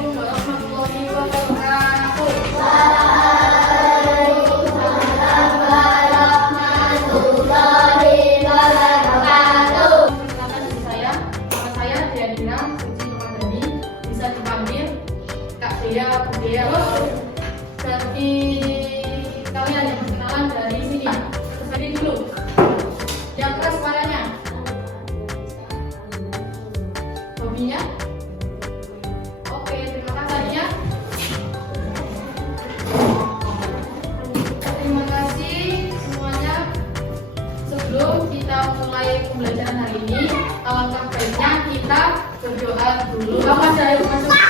Assalamualaikum warahmatullahi wabarakatuh. Waalaikumsalam warahmatullahi wabarakatuh. Perkenalkan diri saya, nama saya Diandra Suci Ramadhani, bisa dipanggil Kak Dea, Bu Dea. Bagi kalian yang berkenalan dari sini, terus dulu. Yang keras suaranya. Hobinya? Oke, terima kasih ya. Terima kasih semuanya. Sebelum kita mulai pembelajaran hari ini, alangkah baiknya kita berdoa dulu. Apa saya masuk?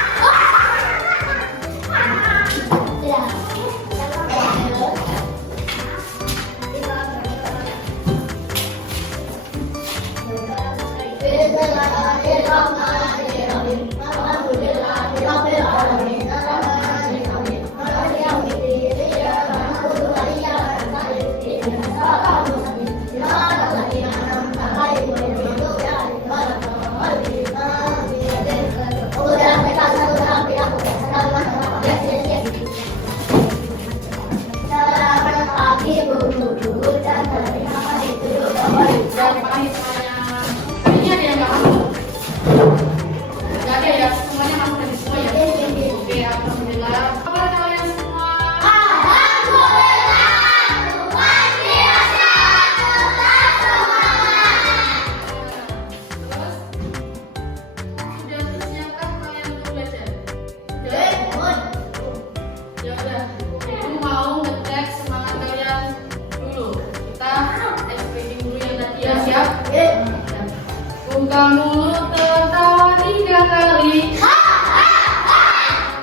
Buka mulut tertawa 3 kali. Buka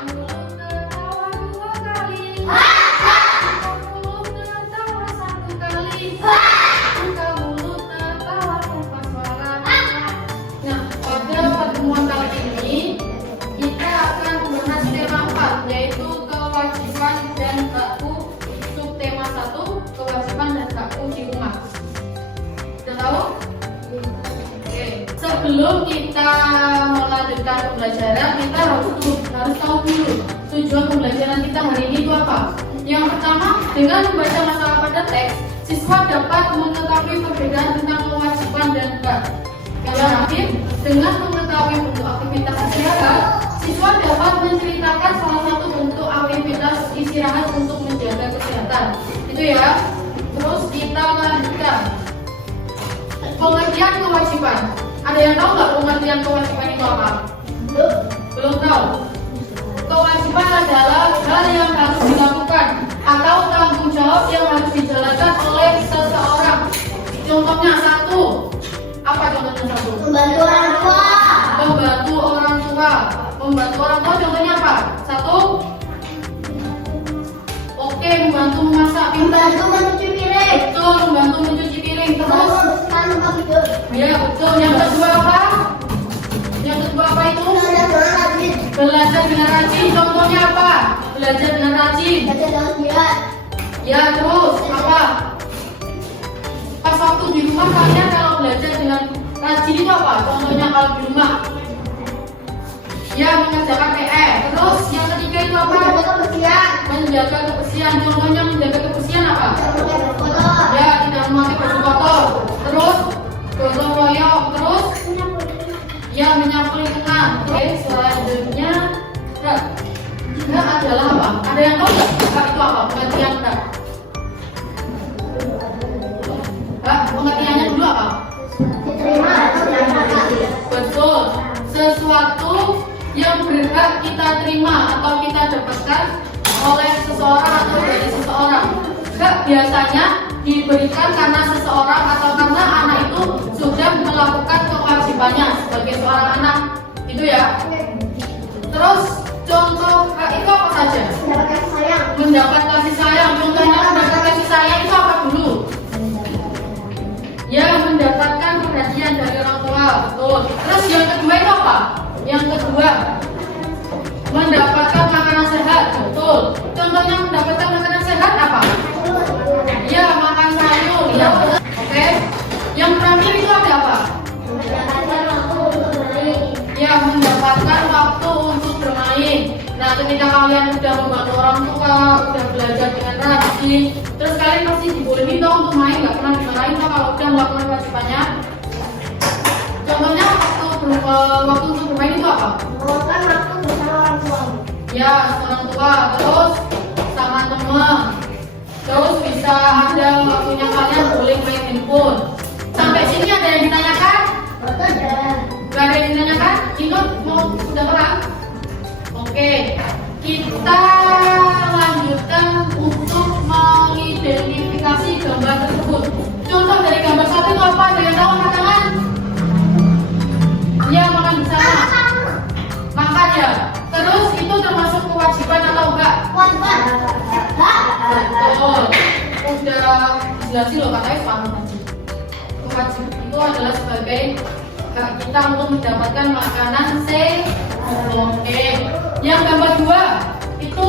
mulut tertawa 2 kali. Buka mulut tertawa 1 kali. Buka mulut tertawa tanpa suara. Nah, pada pertemuan kali ini kita akan membahas tema 4, yaitu kewajiban dan hakku. Subtema 1, kewajiban dan hakku di rumah. Sudah tahu? Sebelum kita melanjutkan pembelajaran, kita harus tahu dulu tujuan pembelajaran kita hari ini itu apa. Yang pertama, dengan membaca masalah pada teks, siswa dapat mengetahui perbedaan tentang kewajiban dan hak. Yang terakhir, dengan mengetahui bentuk aktivitas istirahat, siswa dapat menceritakan salah satu bentuk aktivitas istirahat untuk menjaga kesehatan. Itu ya. Terus kita lanjutkan. Pengertian kewajiban. Ada yang tahu nggak pengertian kewajiban itu apa? Belum tahu. Kewajiban adalah hal yang harus dilakukan atau tanggung jawab yang harus dijalankan oleh seseorang. Contohnya 1. Apa contohnya 1? Membantu orang tua. Membantu orang tua. Membantu orang tua contohnya apa? 1. Oke, membantu memasak. Membantu mencuci piring. Betul, membantu mencuci piring. Terus? Ya, betul. Yang kedua apa? Yang kedua apa itu? Belajar dengan rajin. Contohnya apa? Belajar dengan rajin. Ya, terus apa? Pas waktu di rumah kalian kalau belajar dengan rajin itu apa? Contohnya kalau di rumah. Ya, mengerjakan PR. Terus yang ketiga itu apa? Menjaga kebersihan. Contohnya menjaga kebersihan apa? Ya, tidak memakai baju kotor. Terus gotong royong. Terus ya, menyapu lingkungan. Oke, selanjutnya hak. Hak adalah apa? Ada yang tahu nggak? Hak itu apa? Pengertian hak. Hak, pengertiannya dulu apa? Betul. Sesuatu yang berhak kita terima atau kita dapatkan oleh seseorang atau dari seseorang. Hak biasanya diberikan karena seseorang atau karena anak itu sudah melakukan kewajibannya sebagai seorang anak. Itu ya. Terus contoh hak itu apa saja? Mendapat kasih sayang. Contohnya mendapat kasih sayang itu apa dulu? Ya, mendapatkan perhatian dari orang tua. Betul. Terus yang kedua itu apa? Yang kedua, mendapatkan makanan sehat. Betul. Contohnya mendapatkan makanan sehat apa? Ya, makan sayur. Ya. Oke. Yang terakhir itu ada apa? Ya, mendapatkan waktu untuk bermain. Nah, ketika kalian sudah membantu orang tua, sudah belajar dengan rajin, terus kalian pasti dibolehin dong untuk main, nggak pernah dimarahin kok kalau udah melakukan kewajibannya. Contohnya waktu untuk bermain itu apa? Meluangkan waktu bersama orang tua. Ya, orang tua, terus sama teman. Terus bisa ada waktunya kalian boleh main handphone. Sampai sini ada yang ditanyakan? Betul dah. Gak ada yang ditanyakan? Ingat mau sudah terang? Oke, kita lanjutkan untuk mengidentifikasi gambar tersebut. Contoh dari gambar satu itu apa? Ada yang tahu angkat tangan? Ya, makan bersama. Makan ya. Terus itu termasuk kewajiban atau enggak? Kewajiban. Betul. Udah jelasin loh katanya suami tadi. Kewajiban itu adalah sebagai hak kita untuk mendapatkan makanan Oke. Yang gambar 2 itu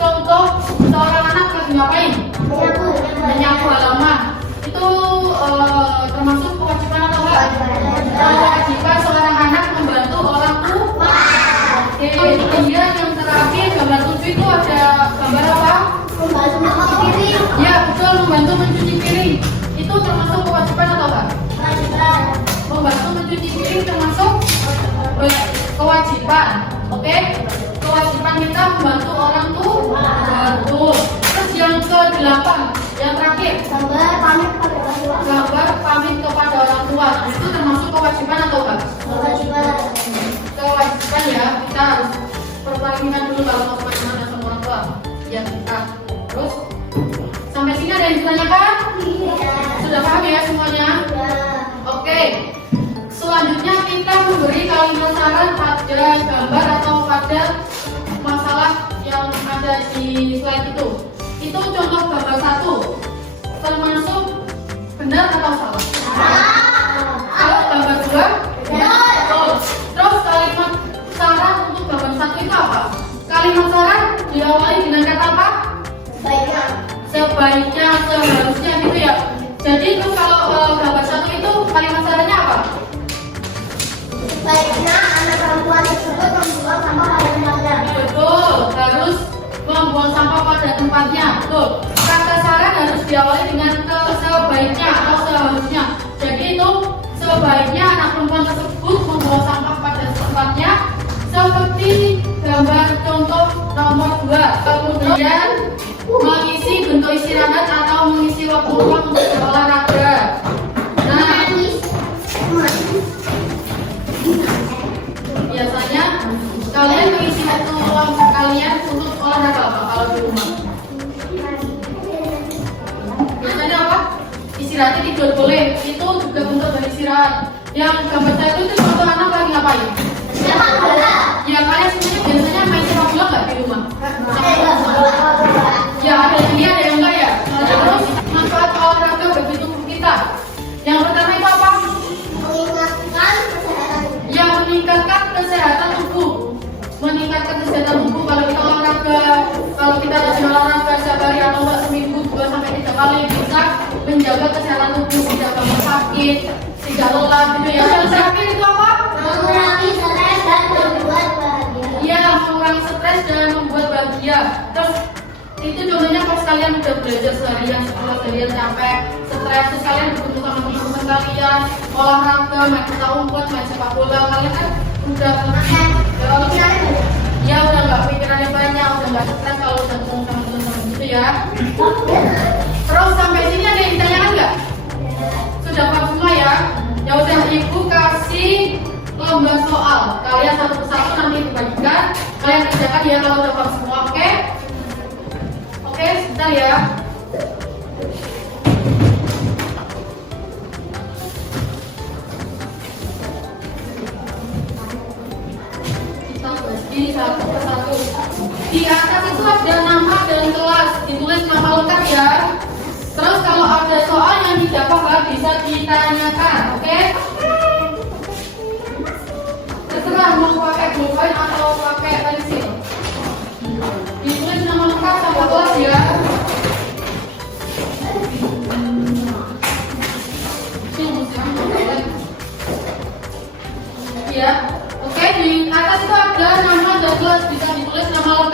contoh seorang anak lagi ngapain? Menyapu halaman. Itu termasuk kewajiban atau enggak? Kewajiban seorang anak membantu orang tua. Oke. Kemudian yang terakhir gambar 7 itu ada gambar apa? Membantu mencuci piring. Ya betul, membantu mencuci piring. Itu termasuk kewajiban atau enggak? Kewajiban. Membantu mencuci piring termasuk kewajiban. Oke? Kewajiban kita membantu orang tua. Betul. Terus yang ke-8, yang terakhir, Gambar pamit kepada orang tua. gambar pamit kepada orang tua. Itu termasuk kewajiban atau enggak? Kewajiban. Kewajiban ya, kita harus perbagikan dulu kalau mau kemana-mana sama orang tua. Ya kita. Terus sampai sini ada yang ditanyakan? Iya. Sudah paham ya semuanya? Oke. Selanjutnya kita memberi kalimat saran pada gambar atau pada masalah yang ada di slide itu. Itu contoh gambar 1. Termasuk benar atau salah? Kalau gambar 2? Betul. Terus kalimat saran untuk gambar 1 itu apa? Kalimat saran diawali dengan kata apa? Baiknya. Sebaiknya, seharusnya gitu ya. Jadi terus kalau gambar 1 itu kalimat sarannya apa? Baiknya anak perempuan tersebut membuang sampah pada tempatnya. Betul, harus membuang sampah pada tempatnya. Betul. Kata saran harus diawali dengan sebaiknya atau seharusnya. Jadi itu sebaiknya anak perempuan tersebut membuang sampah pada tempatnya seperti gambar contoh nomor 2. Kemudian mengisi bentuk istirahat atau mengisi waktu luang untuk berolahraga. Nah, biasanya kalian mengisi waktu luang kalian untuk olahraga apa kalau di rumah? Biasanya apa? Istirahat, tidur boleh. Itu juga bentuk dari istirahat. Yang gambar saya itu contoh anak lagi ngapain? Sepak bola. Ya kalian semuanya biasanya main sepak bola nggak di rumah? Ya ada yang iya, ada yang enggak ya. Terus manfaat olahraga bagi tubuh kita. Yang pertama itu apa? Mengingatkan kesehatan. Yang meningkatkan kesehatan tubuh. Meningkatkan kesehatan tubuh kalau kita olahraga, kalau kita rajin olahraga setiap hari atau enggak seminggu 2 sampai 3 kali bisa menjaga kesehatan tubuh, tidak gampang sakit, tidak lelah gitu ya. Yang terakhir itu apa? Mengurangi stres dan membuat bahagia. Iya, mengurangi stres dan membuat bahagia. Terus itu contohnya pas kalian udah belajar seharian, sekolah seharian capek, stres, terus kalian bertemu sama teman-teman kalian, olahraga, main bola umpet, main sepak bola, kalian kan udah ya udah nggak pikirannya banyak, udah nggak stres kalau udah ketemu sama teman-teman gitu ya. Terus sampai sini ada yang ditanyakan nggak? Sudah paham semua ya? Ya udah, ibu kasih lembar soal, kalian satu persatu nanti dibagikan, kalian kerjakan ya kalau udah paham semua, oke? Oke, sebentar ya. Kita bagi satu persatu. Di atas itu ada nama dan kelas, ditulis nama lengkap ya. Terus kalau ada soal yang tidak paham bisa ditanyakan, oke? Terserah mau pakai pulpen atau pakai pensil. Ditulis nama lengkap sama kelas ya. Ya, oke, di atas itu ada nama dan kelas, bisa ditulis nama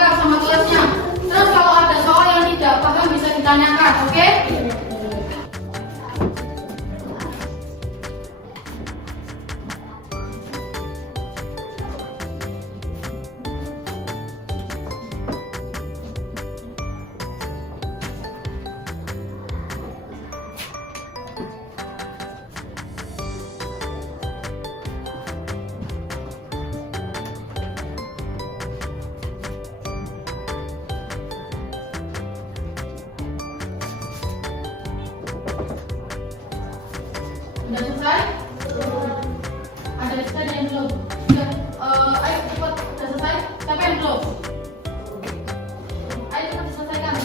Sudah selesai? Ada yang belum? Sudah. Ayo cepat. Sudah selesai? Siapa yang belum? Ayo cepat diselesaikan.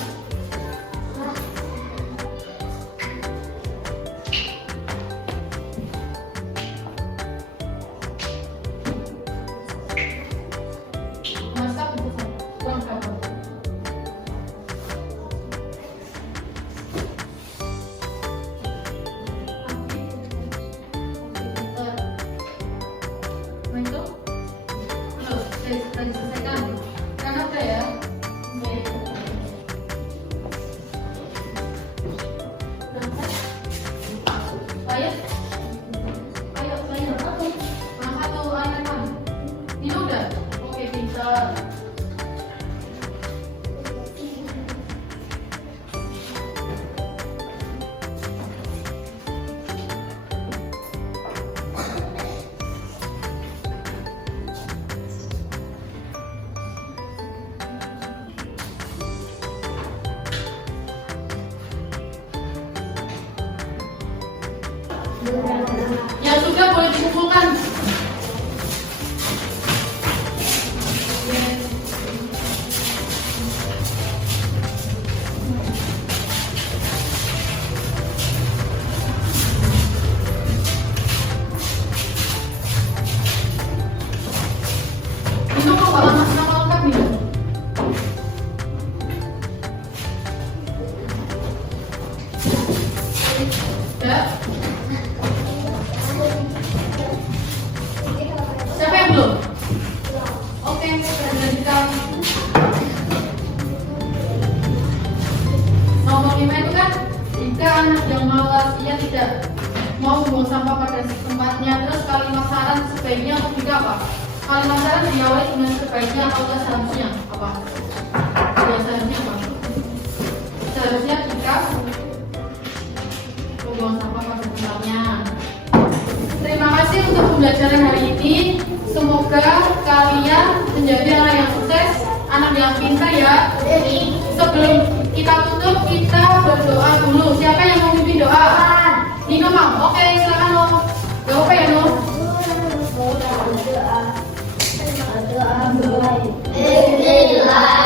Masak kurang berapa? Selesaikan. Kan ada ya? Ayo. Ayo, saya satu. Satu, ayo kan. Ini udah? Oke, pintar. Yang sudah boleh dikumpulkan. Ini kok nama lengkap nih? Ya. Siapa yang belum? Oke, sudah dilanjutkan. Nomor 5 itu kan, jika anak yang malas ia tidak mau membuang sampah pada tempatnya, terus kalimat saran sebaiknya untuk juga apa? Kalimat saran diawali dengan sebaiknya atau seharusnya apa? Seharusnya apa? Seharusnya jika membuang sampah pada tempatnya. Terima kasih untuk pembelajaran hari ini. Semoga kalian menjadi anak yang sukses, anak yang pintar ya. Sebelum kita tutup, kita berdoa dulu. Siapa yang mau mimpin doa? Nino mau? Oke, silakan Nom. Gak apa ya Nom? Oke, terima kasih.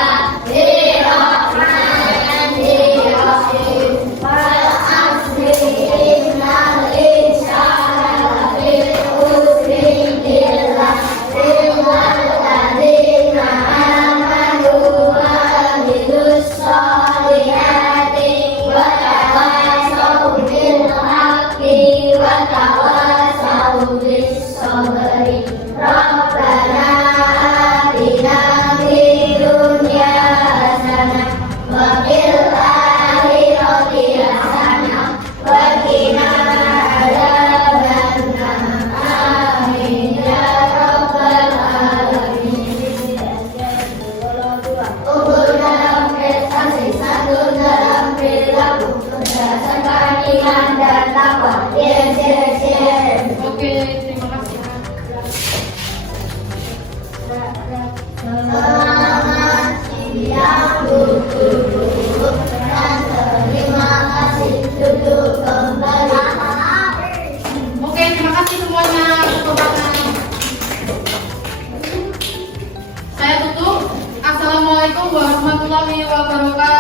Selamat siang guru dan terima kasih duduk kembali. Oke, terima kasih semuanya. Saya tutup. Assalamualaikum warahmatullahi wabarakatuh.